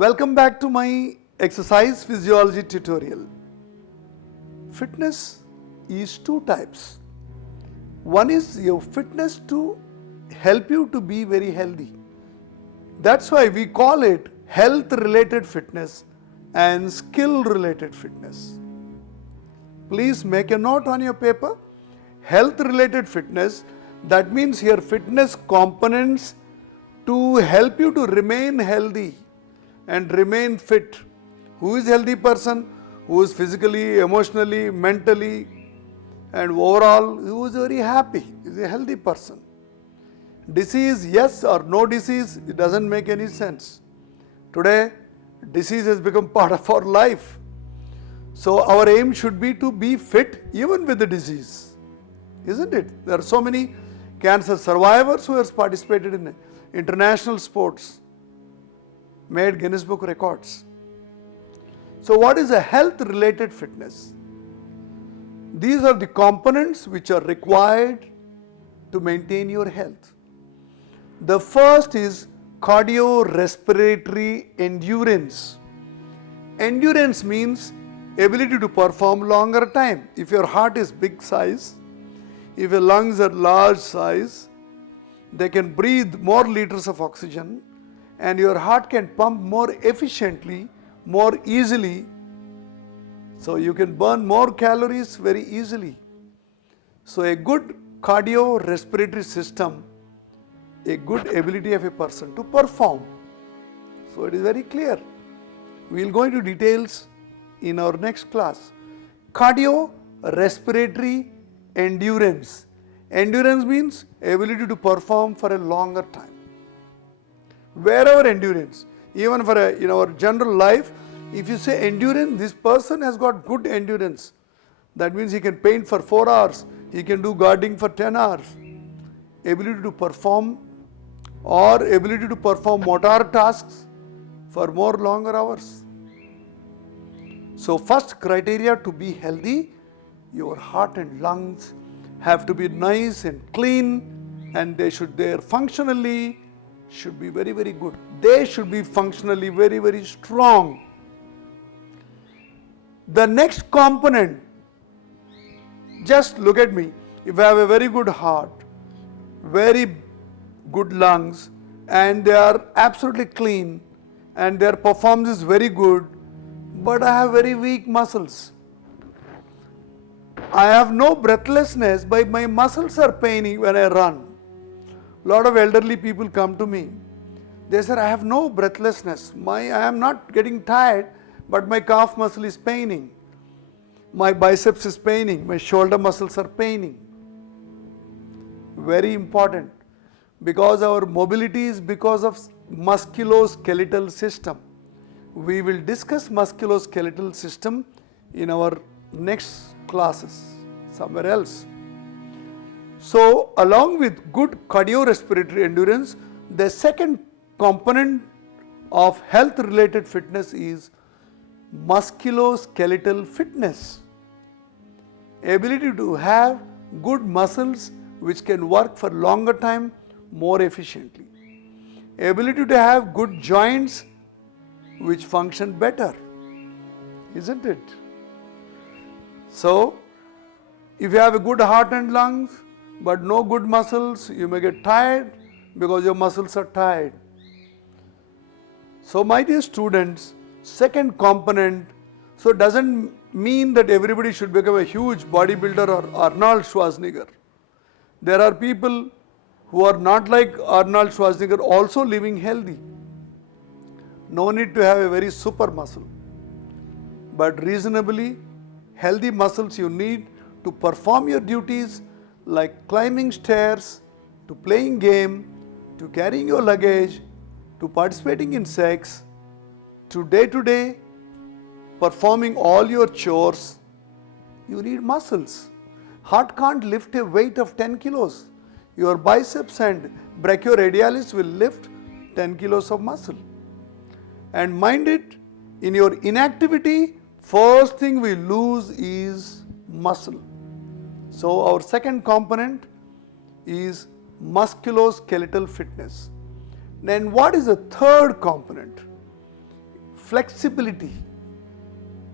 Welcome back to my exercise physiology tutorial. Fitness is two types. One is your fitness to help you to be very healthy. That's why we call it health related fitness and skill related fitness. Please make a note on your paper. Health related fitness, that means your fitness components to help you to remain healthy and remain fit. Who is a healthy person? Who is physically, emotionally, mentally and overall, who is very happy, is a healthy person. Disease, yes or no disease, it doesn't make any sense. Today, disease has become part of our life. So our aim should be to be fit even with the disease, isn't it? There are so many cancer survivors who have participated in international sports, made Guinness Book records. So what is a health related fitness? These are the components which are required to maintain your health. The first is cardiorespiratory endurance. Endurance means ability to perform longer time. If your heart is big size, if your lungs are large size, they can breathe more liters of oxygen and your heart can pump more efficiently, more easily. So you can burn more calories very easily. So a good cardiorespiratory system, a good ability of a person to perform. So it is very clear. We will go into details in our next class. Cardiorespiratory endurance. Endurance means ability to perform for a longer time. Wherever endurance, even for in our general life, if you say endurance, this person has got good endurance. That means he can paint for 4 hours, he can do gardening for 10 hours. Ability to perform or ability to perform motor tasks for more longer hours. So first criteria to be healthy, your heart and lungs have to be nice and clean and they functionally should be very, very good. They should be functionally very, very strong. The next component, just look at me. If I have a very good heart, very good lungs and they are absolutely clean and their performance is very good, but I have very weak muscles. I have no breathlessness, but my muscles are paining when I run. A lot of elderly people come to me. They say, I have no breathlessness. I am not getting tired, but my calf muscle is paining. My biceps is paining. My shoulder muscles are paining. Very important. Because our mobility is because of musculoskeletal system. We will discuss musculoskeletal system in our next classes somewhere else. So along with good cardiorespiratory endurance, the second component of health related fitness is musculoskeletal fitness. Ability to have good muscles which can work for longer time more efficiently. Ability to have good joints which function better, isn't it? So if you have a good heart and lungs but no good muscles, you may get tired because your muscles are tired. So my dear students, second component, so it doesn't mean that everybody should become a huge bodybuilder or Arnold Schwarzenegger. There are people who are not like Arnold Schwarzenegger also living healthy. No need to have a very super muscle, but reasonably healthy muscles you need to perform your duties like climbing stairs, to playing game, to carrying your luggage, to participating in sex, to day performing all your chores. You need muscles. Heart can't lift a weight of 10 kilos. Your biceps and brachioradialis will lift 10 kilos of muscle. And mind it, in your inactivity, first thing we lose is muscle. So our second component is musculoskeletal fitness. Then what is the third component? flexibility.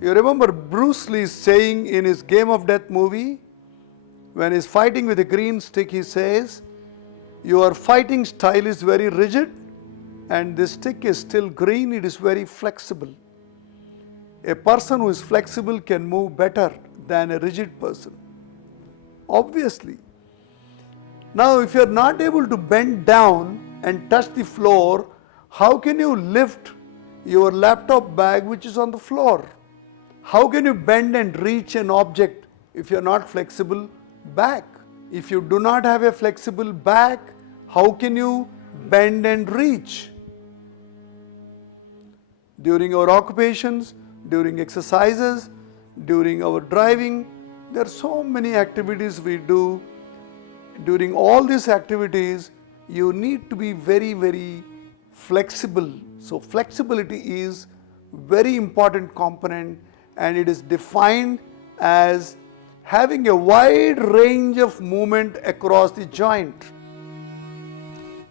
You remember Bruce Lee saying in his Game of Death movie, when he's fighting with a green stick, he says, your fighting style is very rigid and this stick is still green, it is very flexible. A person who is flexible can move better than a rigid person. Obviously. Now, if you are not able to bend down and touch the floor, how can you lift your laptop bag which is on the floor? How can you bend and reach an object if you are not flexible back? If you do not have a flexible back, how can you bend and reach? During our occupations, during exercises, during our driving, there are so many activities we do. During all these activities, you need to be very, very flexible. So flexibility is very important component, and it is defined as having a wide range of movement across the joint.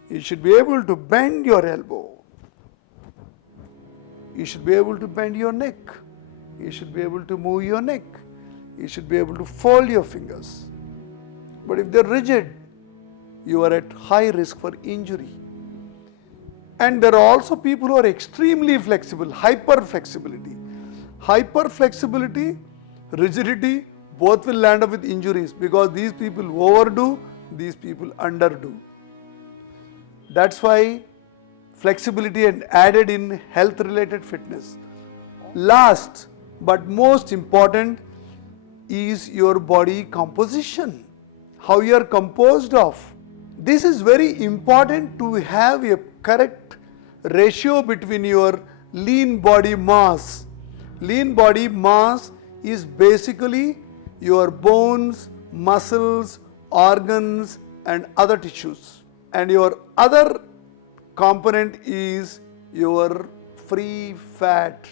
You should be able to bend your elbow. You should be able to bend your neck. You should be able to move your neck. You should be able to fold your fingers. But if they're rigid, you are at high risk for injury. And there are also people who are extremely flexible, hyper-flexibility. Hyper-flexibility, rigidity, both will land up with injuries because these people overdo, these people underdo. That's why flexibility is added in health-related fitness. Last but most important is your body composition, how you are composed of. This is very important to have a correct ratio between your lean body mass. Lean body mass is basically your bones, muscles, organs and other tissues. And your other component is your free fat,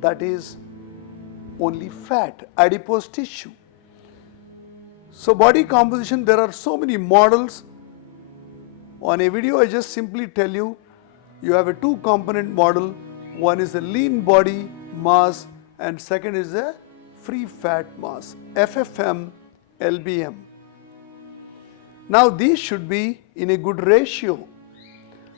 that is only fat, adipose tissue. So body composition, there are so many models. On a video I just simply tell you, you have a two component model. One is the lean body mass and second is the free fat mass, FFM, LBM. Now these should be in a good ratio.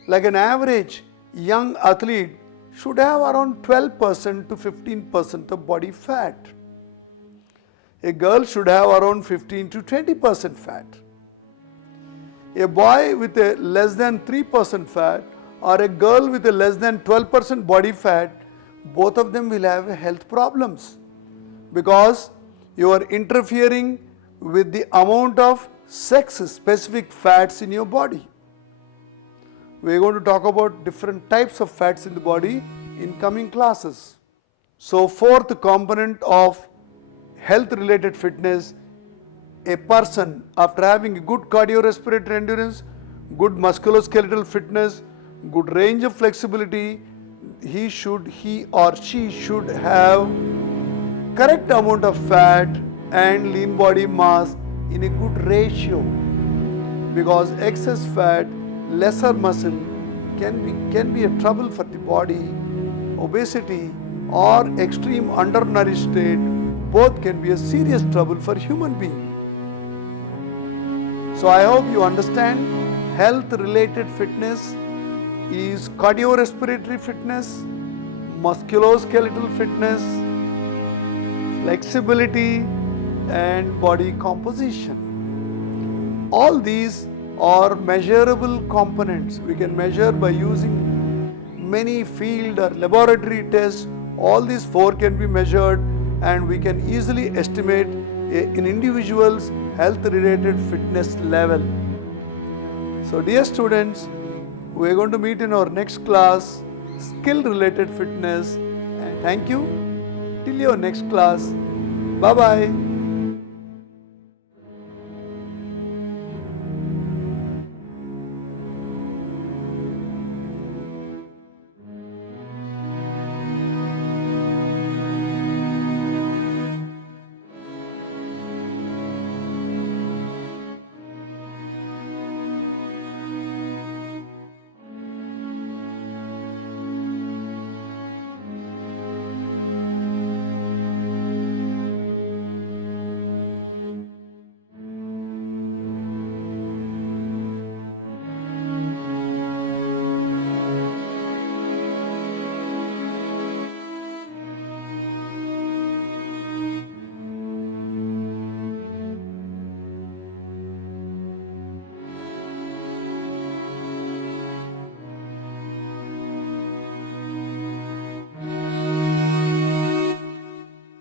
Like an average young athlete should have around 12% to 15% of body fat. A girl should have around 15 to 20% fat. A boy with a less than 3% fat or a girl with a less than 12% body fat, both of them will have health problems because you are interfering with the amount of sex-specific fats in your body. We are going to talk about different types of fats in the body in coming classes. So fourth component of health-related fitness, a person after having a good cardiorespiratory endurance, good musculoskeletal fitness, good range of flexibility, he or she should have correct amount of fat and lean body mass in a good ratio, because excess fat, lesser muscle can be a trouble for the body. Obesity or extreme undernourished state, both can be a serious trouble for human being. So I hope you understand health related fitness is cardiorespiratory fitness, musculoskeletal fitness, flexibility and body composition. All these are measurable components. We can measure by using many field or laboratory tests. All these four can be measured and we can easily estimate an individual's health related fitness level. So dear students, we are going to meet in our next class, skill related fitness, and thank you till your next class. Bye bye.